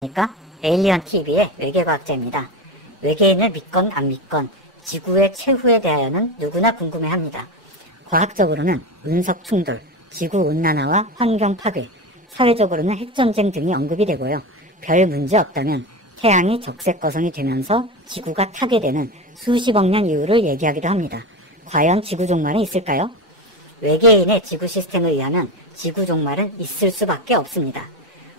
그러니까 에일리언 TV의 외계과학자입니다. 외계인을 믿건 안 믿건 지구의 최후에 대하여는 누구나 궁금해합니다. 과학적으로는 운석 충돌, 지구온난화와 환경 파괴, 사회적으로는 핵전쟁 등이 언급이 되고요. 별 문제 없다면 태양이 적색거성이 되면서 지구가 타게 되는 수십억 년 이후를 얘기하기도 합니다. 과연 지구 종말은 있을까요? 외계인의 지구 시스템에 의하면 지구 종말은 있을 수밖에 없습니다.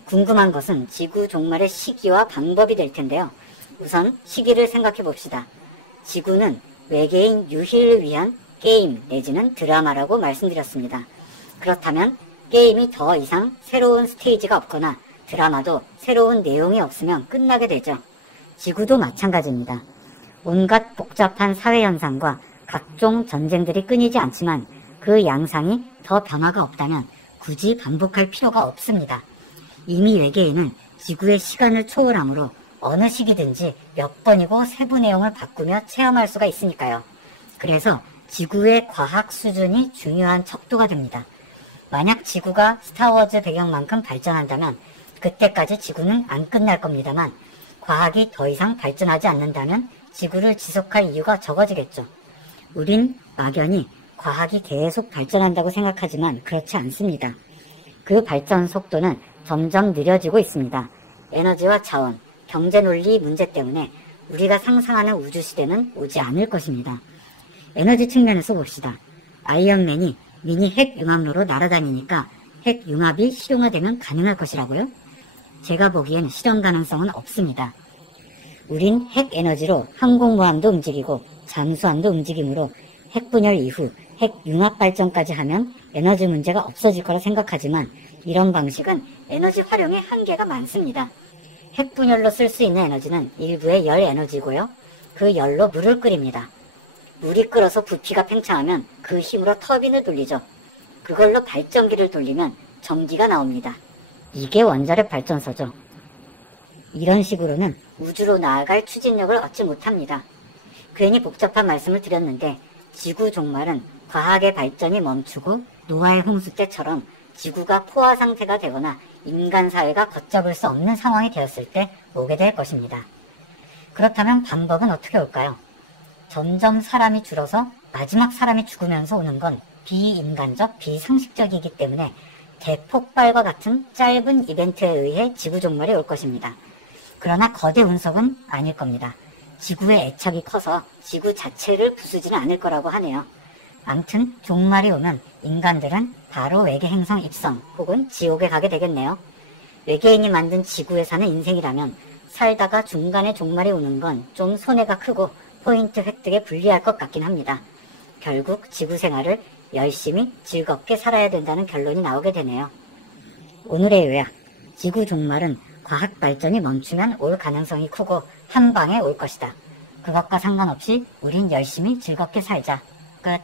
궁금한 것은 지구 종말의 시기와 방법이 될 텐데요. 우선 시기를 생각해 봅시다. 지구는 외계인 유희를 위한 게임 내지는 드라마라고 말씀드렸습니다. 그렇다면 게임이 더 이상 새로운 스테이지가 없거나 드라마도 새로운 내용이 없으면 끝나게 되죠. 지구도 마찬가지입니다. 온갖 복잡한 사회현상과 각종 전쟁들이 끊이지 않지만 그 양상이 더 변화가 없다면 굳이 반복할 필요가 없습니다. 이미 외계인은 지구의 시간을 초월하므로 어느 시기든지 몇 번이고 세부 내용을 바꾸며 체험할 수가 있으니까요. 그래서 지구의 과학 수준이 중요한 척도가 됩니다. 만약 지구가 스타워즈 배경만큼 발전한다면 그때까지 지구는 안 끝날 겁니다만 과학이 더 이상 발전하지 않는다면 지구를 지속할 이유가 적어지겠죠. 우린 막연히 과학이 계속 발전한다고 생각하지만 그렇지 않습니다. 그 발전 속도는 점점 느려지고 있습니다. 에너지와 자원, 경제 논리 문제 때문에 우리가 상상하는 우주시대는 오지 않을 것입니다. 에너지 측면에서 봅시다. 아이언맨이 미니 핵 융합로로 날아다니니까 핵 융합이 실용화되면 가능할 것이라고요? 제가 보기엔 실현 가능성은 없습니다. 우린 핵 에너지로 항공모함도 움직이고 잠수함도 움직이므로 핵분열 이후 핵 융합 발전까지 하면 에너지 문제가 없어질 거라 생각하지만 이런 방식은 에너지 활용에 한계가 많습니다. 핵분열로 쓸 수 있는 에너지는 일부의 열 에너지고요. 그 열로 물을 끓입니다. 물이 끓어서 부피가 팽창하면 그 힘으로 터빈을 돌리죠. 그걸로 발전기를 돌리면 전기가 나옵니다. 이게 원자력 발전소죠. 이런 식으로는 우주로 나아갈 추진력을 얻지 못합니다. 괜히 복잡한 말씀을 드렸는데 지구 종말은 과학의 발전이 멈추고 노아의 홍수 때처럼 지구가 포화 상태가 되거나 인간 사회가 걷잡을 수 없는 상황이 되었을 때 오게 될 것입니다. 그렇다면 방법은 어떻게 올까요? 점점 사람이 줄어서 마지막 사람이 죽으면서 오는 건 비인간적, 비상식적이기 때문에 대폭발과 같은 짧은 이벤트에 의해 지구 종말이 올 것입니다. 그러나 거대 운석은 아닐 겁니다. 지구의 애착이 커서 지구 자체를 부수지는 않을 거라고 하네요. 암튼 종말이 오면 인간들은 바로 외계 행성 입성 혹은 지옥에 가게 되겠네요. 외계인이 만든 지구에 사는 인생이라면 살다가 중간에 종말이 오는 건 좀 손해가 크고 포인트 획득에 불리할 것 같긴 합니다. 결국 지구 생활을 열심히 즐겁게 살아야 된다는 결론이 나오게 되네요. 오늘의 요약. 지구 종말은 과학 발전이 멈추면 올 가능성이 크고 한 방에 올 것이다. 그것과 상관없이 우린 열심히 즐겁게 살자. 끝.